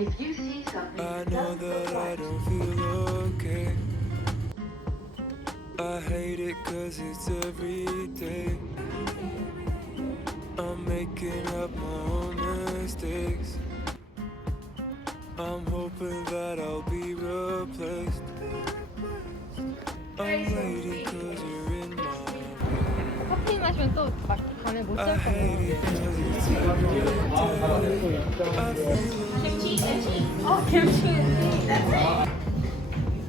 If you see something I that know doesn't look that I right, don't feel okay. I hate it cause it's every day. I'm making up my own mistakes. I'm hoping that I'll be replaced. I'm waiting cause you're in my way. 커피 마시면 또 막 밤에 못 I 잘 것 hate it 같아. cause it's every day. I feel 김치.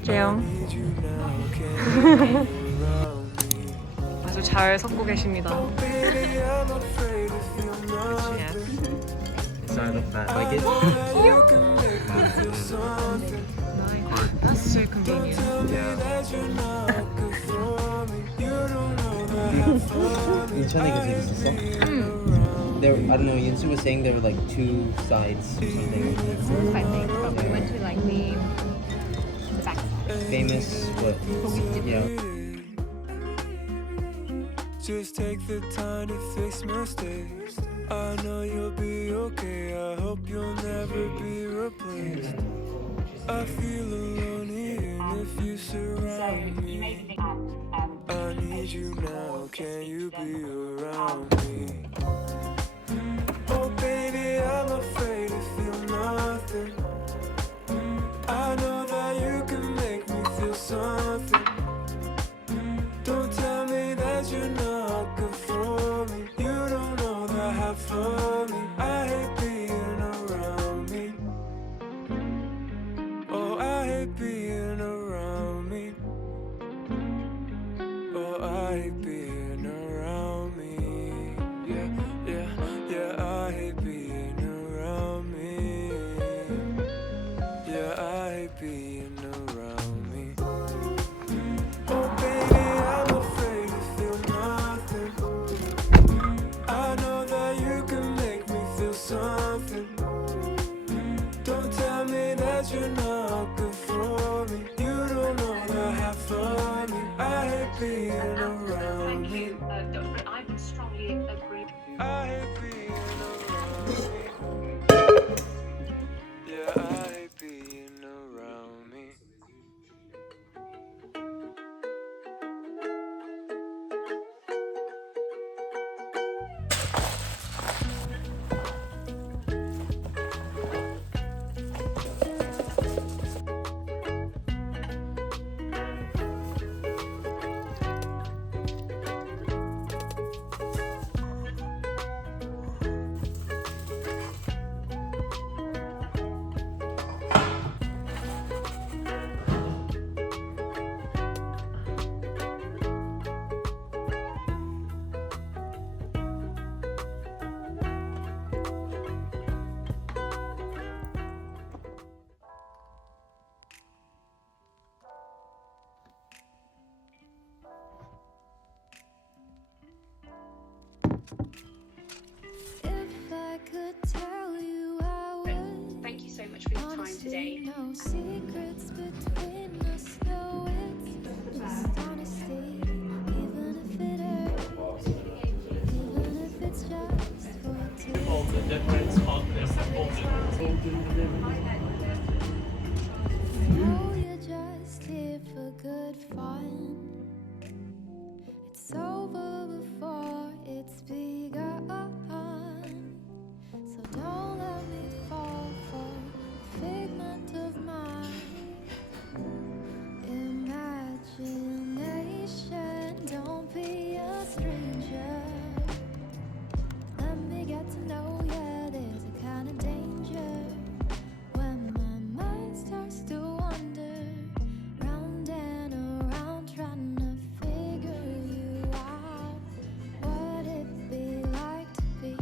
재영. need you now, can you be around me? 아주 잘 섞고 계십니다. Baby, I'm afraid to feel nothing. Sorry about that. Like it? You can make me feel something. That's so convenient. Tell me that you're not good for me. You don't know that half for me. 괜찮아 이거 있었어? There, I don't know. Yinsu was saying there were like two sides or something. I think, but we went to like the back side. Famous, what? Yeah. Just take the time to fix mistakes. I know you'll be okay. I hope you'll never be replaced. I feel alone even if you surround me. I need you now. Can you be around me? Oh baby, I'm afraid to feel nothing. I know that you can make me feel something. Don't tell me that you're not good for me. You don't know that half for me. I hate being around me. Oh, I hate being around me. Oh, I hate being around me. Yeah, yeah, yeah, I hate being around me. Yeah, I hate being around me. Oh, baby, I'm afraid to feel nothing. I know that you can make me feel something. Don't tell me that you're not good for me. You don't know the half of me. I hate being around me. Dr. I would strongly agree. I hate being around me. Yeah, I hate being around me. If I could tell you, I would. Thank you so much for your time Honestly, today. no secrets between us. No, it's just honesty. Even if it hurts, even if it's just for today. The difference of this No, you're just here for good fun. It's over before it's begun. So don't let me fall for a figment of my imagination. Don't be a stranger. Let me get to know ya. There's a kind of danger when my mind starts to wander round and around, trying to figure you out. What it be like to be?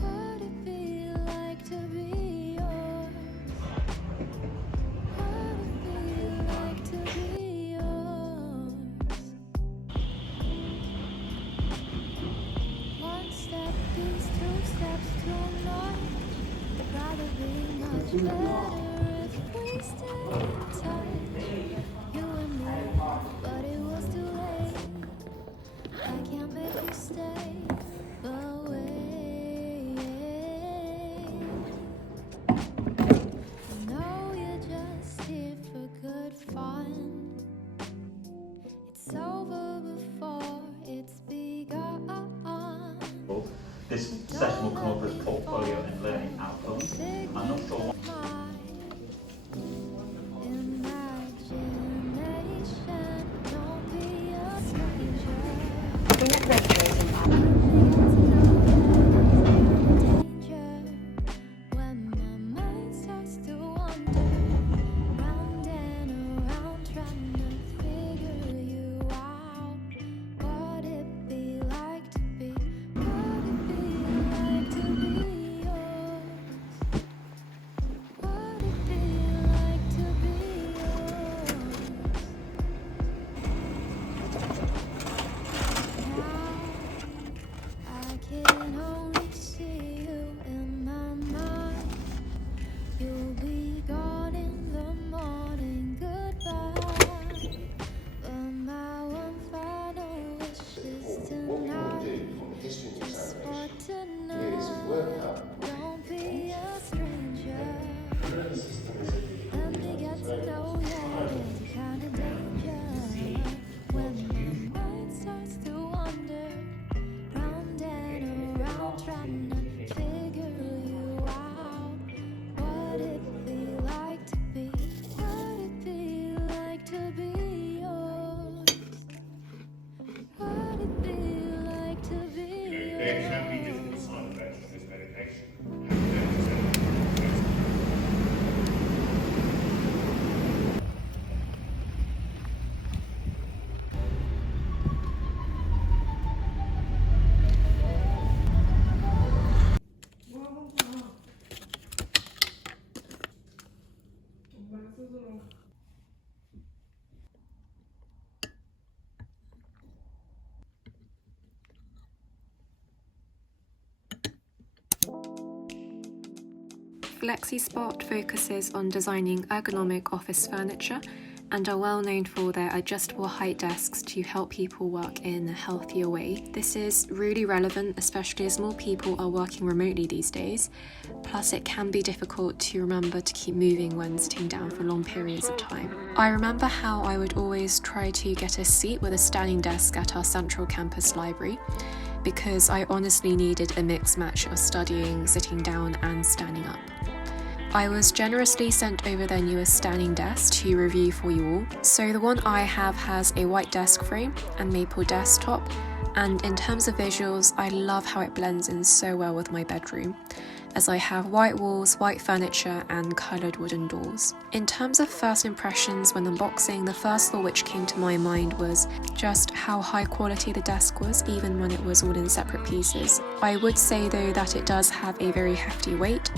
What it be like to be yours? What it be like to be yours? One step is two steps too much. I'd rather be much better if we stay in touch. You and me, but it was too late. I can't make you stay, but wait. it's over before it's begun. This session will come up as portfolio and learning outcomes. I'm not sure what there can be different side effects of this medication. FlexiSpot focuses on designing ergonomic office furniture and are well known for their adjustable height desks to help people work in a healthier way. This is really relevant, especially as more people are working remotely these days. Plus, it can be difficult to remember to keep moving when sitting down for long periods of time. I remember how I would always try to get a seat with a standing desk at our central campus library, because I honestly needed a mixed match of studying, sitting down and standing up. I was generously sent over their newest standing desk to review for you all. So the one I have has a white desk frame and maple desktop, and in terms of visuals, I love how it blends in so well with my bedroom, as I have white walls, white furniture and coloured wooden doors. In terms of first impressions when unboxing, the first thought which came to my mind was just how high quality the desk was, even when it was all in separate pieces. I would say though that it does have a very hefty weight,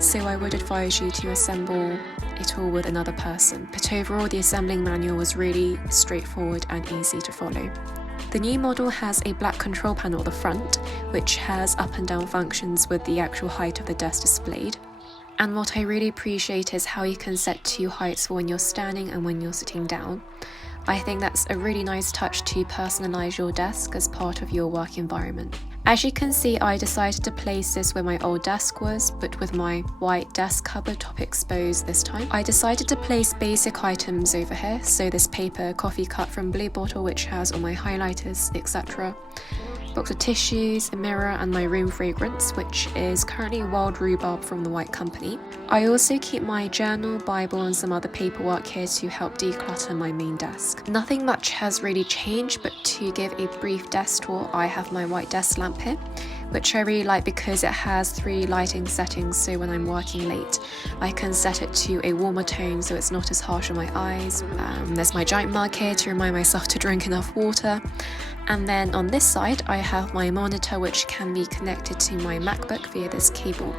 so I would advise you to assemble it all with another person. But overall, the assembling manual was really straightforward and easy to follow. The new model has a black control panel at the front, which has up and down functions with the actual height of the desk displayed. And what I really appreciate is how you can set two heights for when you're standing and when you're sitting down. I think that's a really nice touch to personalise your desk as part of your work environment. As you can see, I decided to place this where my old desk was, but with my white desk cover top exposed this time. I decided to place basic items over here, so this paper coffee cup from Blue Bottle which has all my highlighters, etc. Box of tissues, a mirror and my room fragrance, which is currently Wild Rhubarb from the White Company. I also keep my journal, Bible and some other paperwork here to help declutter my main desk. Nothing much has really changed, but to give a brief desk tour, I have my white desk lamp here, which I really like because it has 3 lighting settings, so when I'm working late I can set it to a warmer tone so it's not as harsh on my eyes. There's my giant mug here to remind myself to drink enough water. And then on this side I have my monitor, which can be connected to my MacBook via this cable.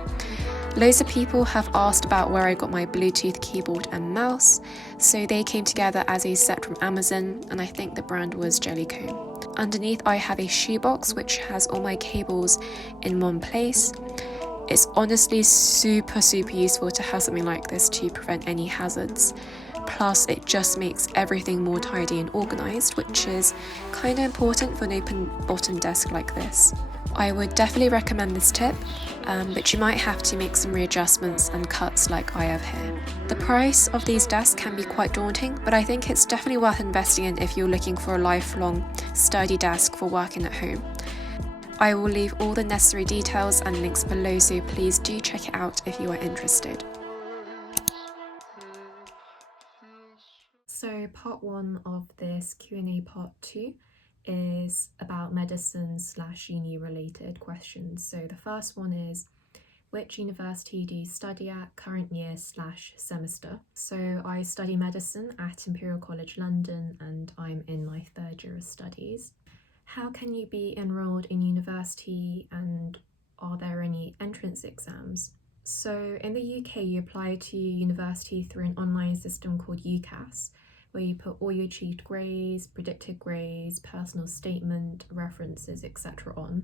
Loads of people have asked about where I got my Bluetooth keyboard and mouse, so they came together as a set from Amazon, and I think the brand was Jellycomb. Underneath I have a shoebox which has all my cables in one place. It's honestly super useful to have something like this to prevent any hazards. Plus, it just makes everything more tidy and organised, which is kind of important for an open bottom desk like this. I would definitely recommend this tip, but you might have to make some readjustments and cuts like I have here. The price of these desks can be quite daunting, but I think it's definitely worth investing in if you're looking for a lifelong sturdy desk for working at home. I will leave all the necessary details and links below, so please do check it out if you are interested. So part 1 of this Q&A part 2 is about medicine/uni related questions. So the first one is, which university do you study at, current year/semester? So I study medicine at Imperial College London and I'm in my 3rd year of studies. How can you be enrolled in university and are there any entrance exams? So in the UK you apply to university through an online system called UCAS, where you put all your achieved grades, predicted grades, personal statement, references, etc. on.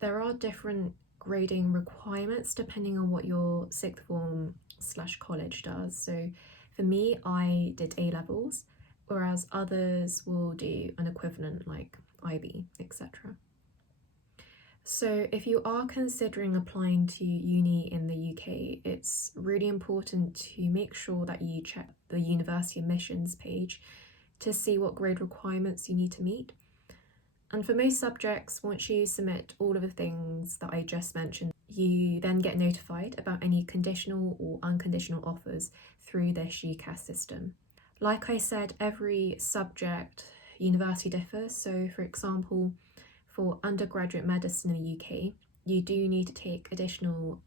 There are different grading requirements depending on what your sixth form/college does. So for me, I did A-levels, whereas others will do an equivalent like IB, etc. So if you are considering applying to uni in the UK, it's really important to make sure that you check the university admissions page to see what grade requirements you need to meet. And for most subjects, once you submit all of the things that I just mentioned, you then get notified about any conditional or unconditional offers through this UCAS system. Like I said, every subject university differs. So for example, for undergraduate medicine in the UK, you do need to take additional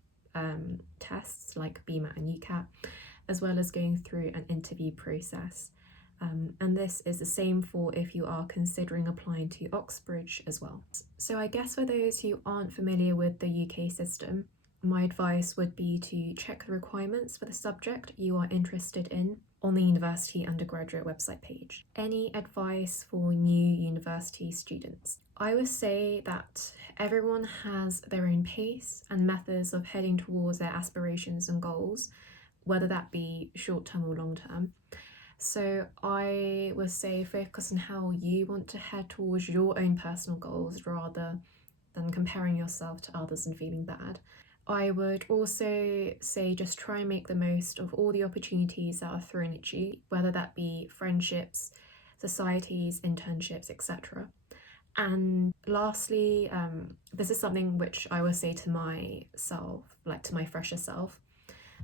tests like BMAT and UCAT, as well as going through an interview process. And this is the same for if you are considering applying to Oxbridge as well. So I guess for those who aren't familiar with the UK system, my advice would be to check the requirements for the subject you are interested in on the university undergraduate website page. Any advice for new university students? I would say that everyone has their own pace and methods of heading towards their aspirations and goals, whether that be short-term or long-term. So I would say focus on how you want to head towards your own personal goals rather than comparing yourself to others and feeling bad. I would also say just try and make the most of all the opportunities that are thrown at you, whether that be friendships, societies, internships, etc. And lastly, this is something which I will say to myself, like to my fresher self,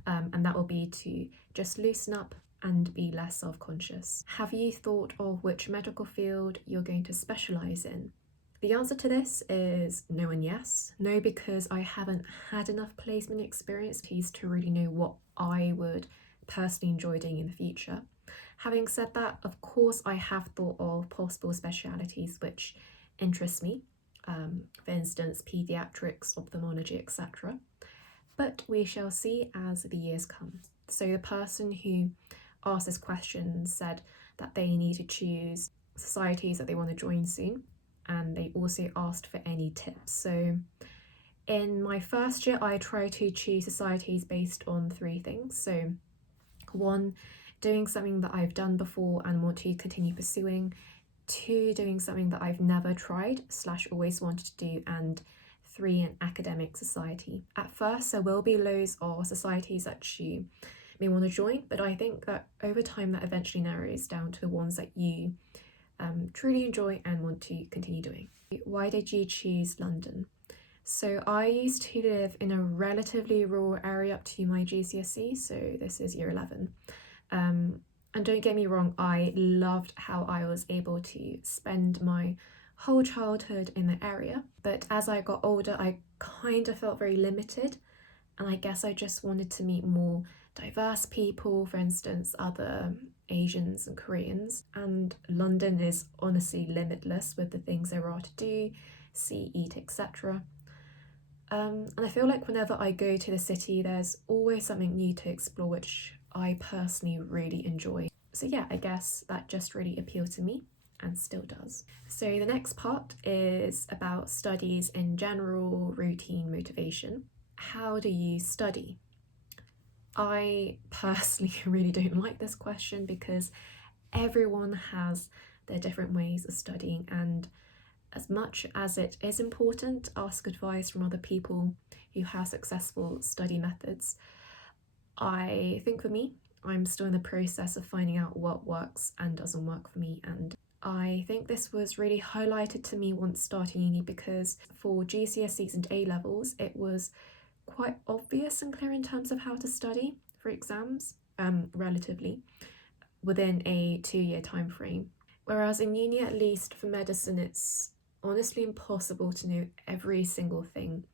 and that will be to just loosen up and be less self-conscious. Have you thought of which medical field you're going to specialise in? The answer to this is no and yes. No, because I haven't had enough placement experience to really know what I would personally enjoy doing in the future. Having said that, of course, I have thought of possible specialities which interest me, for instance, paediatrics, ophthalmology, etc. But we shall see as the years come. So the person who asked this question said that they need to choose societies that they want to join soon, and they also asked for any tips. So in my first year, I tried to choose societies based on 3 things. So 1, doing something that I've done before and want to continue pursuing. 2, doing something that I've never tried / always wanted to do. And 3, an academic society. At first, there will be loads of societies that you may want to join, but I think that over time that eventually narrows down to the ones that you truly enjoy and want to continue doing. Why did you choose London? So I used to live in a relatively rural area up to my GCSE, so this is year 11. And don't get me wrong, I loved how I was able to spend my whole childhood in the area, but as I got older I kind of felt very limited, and I guess I just wanted to meet more diverse people, for instance other Asians and Koreans, and London is honestly limitless with the things there are to do, see, eat, etc. And I feel like whenever I go to the city there's always something new to explore, which I personally really enjoy. So yeah, I guess that just really appealed to me and still does. So the next part is about studies in general, routine, motivation. How do you study? I personally really don't like this question because everyone has their different ways of studying, and as much as it is important to ask advice from other people who have successful study methods, I think for me, I'm still in the process of finding out what works and doesn't work for me, and I think this was really highlighted to me once starting uni because for GCSEs and A-levels it was quite obvious and clear in terms of how to study for exams, relatively, within a 2-year time frame. Whereas in uni, at least for medicine, it's honestly impossible to know every single thing,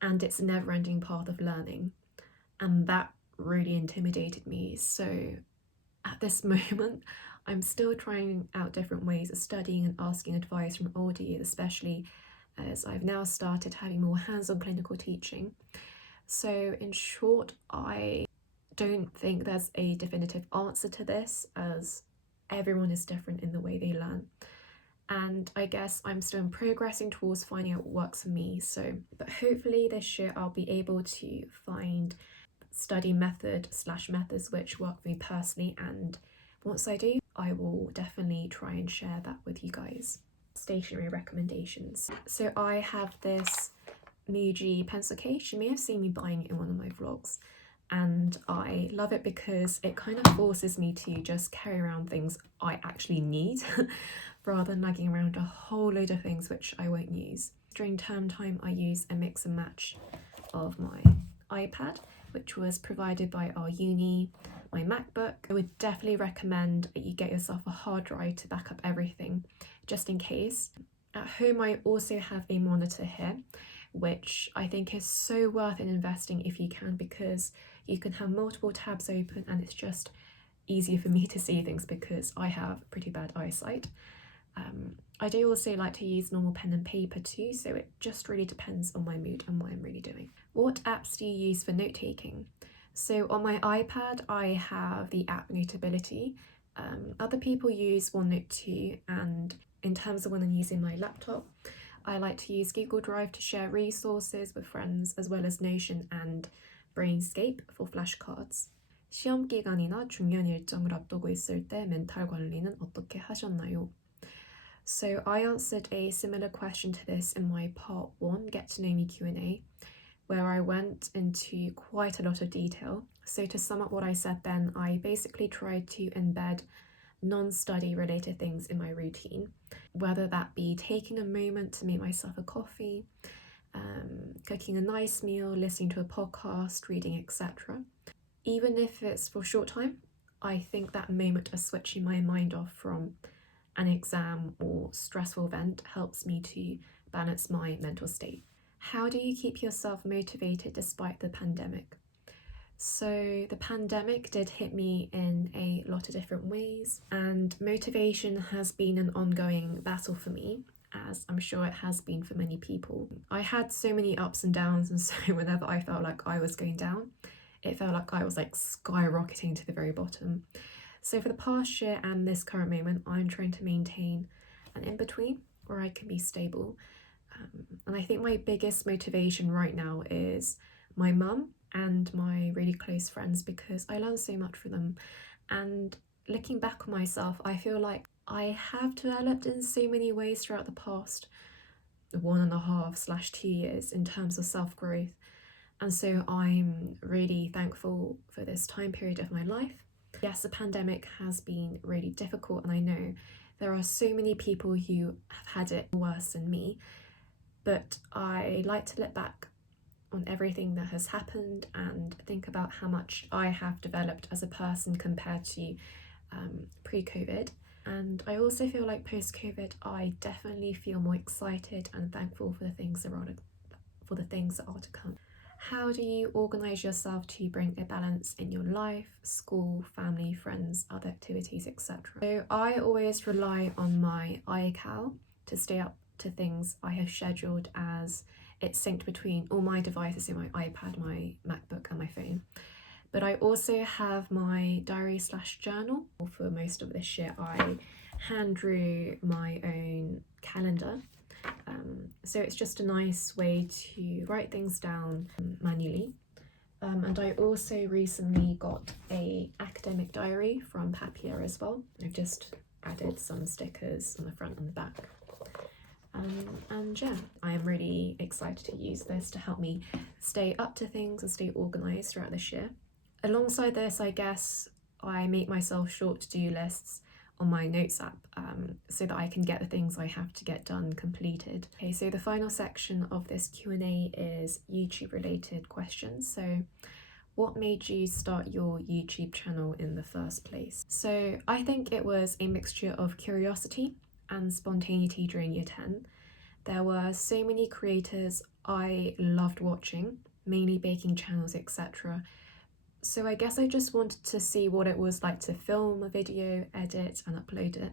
and it's a never-ending path of learning, and that really intimidated me. So at this moment, I'm still trying out different ways of studying and asking advice from older years, especially as I've now started having more hands-on clinical teaching. So in short, I don't think there's a definitive answer to this, as everyone is different in the way they learn. And I guess I'm still progressing towards finding out what works for me. But hopefully this year I'll be able to find study methods which work for me personally, and once I do, I will definitely try and share that with you guys. Stationery recommendations. So I have this Muji pencil case. You may have seen me buying it in one of my vlogs, and I love it because it kind of forces me to just carry around things I actually need rather than lugging around a whole load of things which I won't use. During term time, I use a mix and match of my iPad, which was provided by our uni, my MacBook. I would definitely recommend that you get yourself a hard drive to back up everything, just in case. At home, I also have a monitor here, which I think is so worth an investing if you can, because you can have multiple tabs open and it's just easier for me to see things because I have pretty bad eyesight. I do also like to use normal pen and paper too, so it just really depends on my mood and what I'm really doing. What apps do you use for note-taking? So on my iPad, I have the app Notability. Other people use OneNote too, and in terms of when I'm using my laptop, I like to use Google Drive to share resources with friends, as well as Notion and Brainscape for flashcards. 시험 기간이나 중요한 일정을 앞두고 있을 때 멘탈 관리는 어떻게 하셨나요? So I answered a similar question to this in my part 1 Get to Know Me Q&A, where I went into quite a lot of detail. So to sum up what I said then, I basically tried to embed non-study related things in my routine, whether that be taking a moment to make myself a coffee, cooking a nice meal, listening to a podcast, reading, etc. Even if it's for a short time, I think that moment of switching my mind off from an exam or stressful event helps me to balance my mental state. How do you keep yourself motivated despite the pandemic? So the pandemic did hit me in a lot of different ways, and motivation has been an ongoing battle for me, as I'm sure it has been for many people. I had so many ups and downs, and so whenever I felt like I was going down, it felt like I was like skyrocketing to the very bottom. So for the past year and this current moment, I'm trying to maintain an in-between where I can be stable. And I think my biggest motivation right now is my mum and my really close friends, because I learn so much from them. And looking back on myself, I feel like I have developed in so many ways throughout the past 1.5/2 years in terms of self-growth. And so I'm really thankful for this time period of my life. Yes, the pandemic has been really difficult, and I know there are so many people who have had it worse than me, but I like to look back on everything that has happened and think about how much I have developed as a person compared to pre-COVID. And I also feel like post-COVID, I definitely feel more excited and thankful for the things that are to come. How do you organise yourself to bring a balance in your life, school, family, friends, other activities, etc.? So I always rely on my iCal to stay up to things I have scheduled, as it's synced between all my devices in my iPad, my MacBook and my phone. But I also have my diary/journal. For most of this year, I hand drew my own calendar. So it's just a nice way to write things down manually. And I also recently got a academic diary from Papier as well. I've just added some stickers on the front and the back. And yeah, I am really excited to use this to help me stay up to things and stay organised throughout this year. Alongside this, I guess I make myself short to-do lists on my notes app so that I can get the things I have to get done completed. Okay, so the final section of this Q&A is YouTube related questions. So what made you start your YouTube channel in the first place? So I think it was a mixture of curiosity and spontaneity during year 10. There were so many creators I loved watching, mainly baking channels, etc. So I guess I just wanted to see what it was like to film a video, edit and upload it.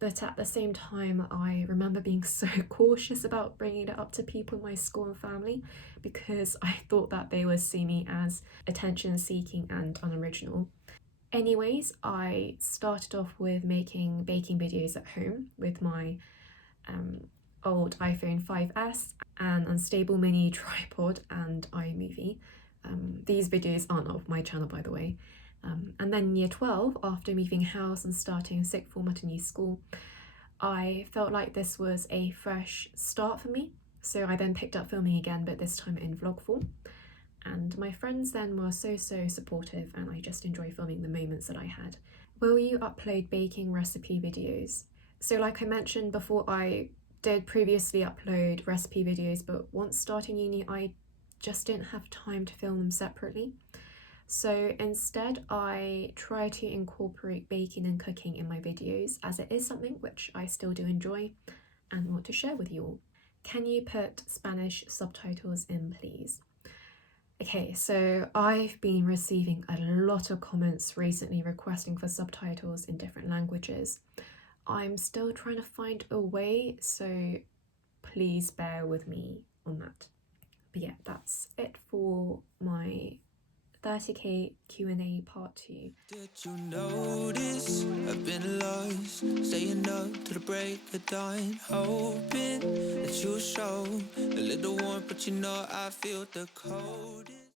But at the same time, I remember being so cautious about bringing it up to people in my school and family because I thought that they would see me as attention-seeking and unoriginal. Anyways, I started off with making baking videos at home with my old iPhone 5S, an unstable mini tripod and iMovie. These videos aren't off my channel, by the way. And then in year 12, after moving house and starting a sixth form at a new school, I felt like this was a fresh start for me. So I then picked up filming again, but this time in vlog form. And my friends then were so supportive, and I just enjoy filming the moments that I had. Will you upload baking recipe videos? So like I mentioned before, I did previously upload recipe videos, but once starting uni, I just didn't have time to film them separately. So instead, I try to incorporate baking and cooking in my videos, as it is something which I still do enjoy and want to share with you all. Can you put Spanish subtitles in, please? Okay, so I've been receiving a lot of comments recently requesting for subtitles in different languages. I'm still trying to find a way, so please bear with me on that. But yeah, that's it for my 30k Q&A part 2. Did you notice I've been lost, staying up to the break of dawn, hoping that you'll show a little warmth, but you know I feel the coldest.